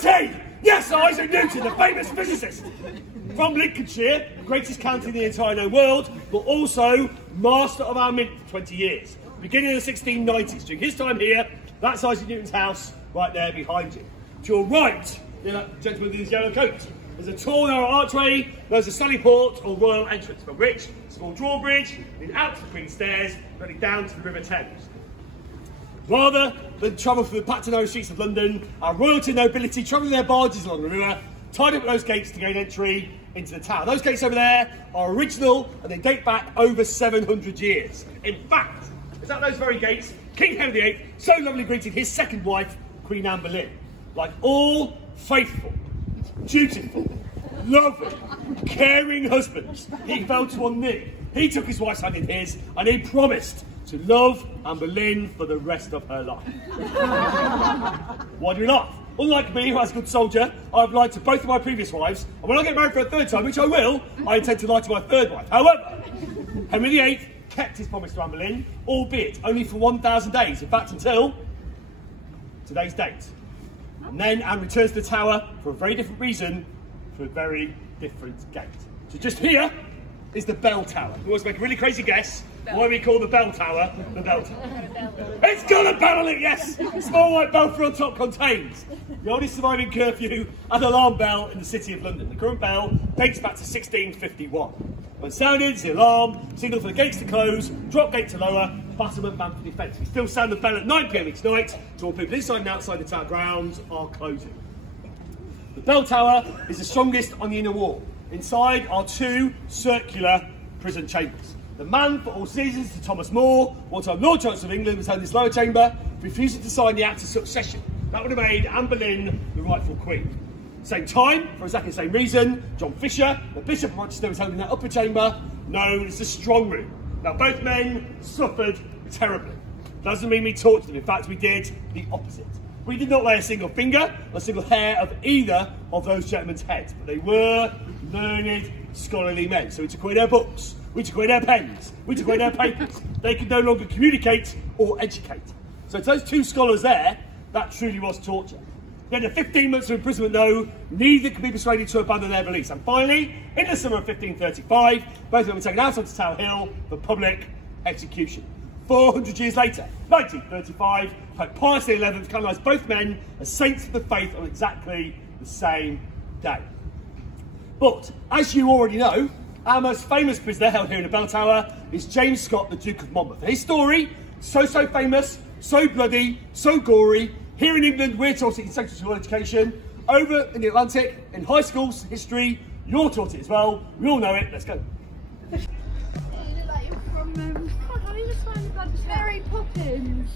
Gravity! Yes, Isaac Newton, the famous physicist. From Lincolnshire, the greatest county in the entire known world, but also master of our mint for 20 years. Beginning of the 1690s. During his time here, that's Isaac Newton's house right there behind you. To your right, the gentleman with his yellow coat. There's a tall narrow archway, there's a sunny port or royal entrance, from which small drawbridge, then out to the Queen's Stairs, running down to the River Thames. Rather than travel through the packed and narrow streets of London, our royalty and nobility travelling their barges along the river, tied up at those gates to gain entry into the town. Those gates over there are original and they date back over 700 years. In fact, it's at those very gates King Henry VIII so lovely greeted his second wife, Queen Anne Boleyn. Like all faithful, dutiful, loving, caring husbands, he fell to one knee. He took his wife's hand in his and he promised to love Anne Boleyn for the rest of her life. Why do we laugh? Unlike me, who has a good soldier, I've lied to both of my previous wives, and when I get married for a third time, which I will, I intend to lie to my third wife. However, Henry VIII kept his promise to Anne Boleyn, albeit only for 1,000 days, in fact until today's date. And then Anne returns to the tower for a very different reason, for a very different gate. So just here is the bell tower. We always make a really crazy guess why we call the bell tower the bell tower. It's got a bell on it, yes! Small white belfry on top contains the oldest surviving curfew and alarm bell in the City of London. The current bell dates back to 1651. When sounded, the alarm, signal for the gates to close, drop gate to lower, battlement man for defence. We still sound the bell at 9 PM each night, so all people inside and outside the tower grounds are closing. The bell tower is the strongest on the inner wall. Inside are two circular prison chambers. The man for all seasons, Sir Thomas More, one-time Lord Chancellor of England, was held in this lower chamber, refusing to sign the Act of Succession. That would have made Anne Boleyn the rightful queen. Same time, for exactly the same reason, John Fisher, the Bishop of Rochester, was held in that upper chamber, known as the Strong Room. Now, both men suffered terribly. Doesn't mean we tortured them. In fact, we did the opposite. We did not lay a single finger or a single hair of either of those gentlemen's heads, but they were learned, scholarly men. So we took away their books, we took away their pens, we took away their papers. They could no longer communicate or educate. So to those two scholars there, that truly was torture. Then after 15 months of imprisonment, though, neither could be persuaded to abandon their beliefs. And finally, in the summer of 1535, both of them were taken out onto Tower Hill for public execution. 400 years later, 1935, Pope Pius XI canonised both men as saints of the faith on exactly the same day. But, as you already know, our most famous prisoner held here in the Bell Tower is James Scott, the Duke of Monmouth. His story, so famous, so bloody, so gory. Here in England, we're taught it in secondary school education. Over in the Atlantic, in high schools, history, you're taught it as well. We all know it. Let's go. Mary Poppins.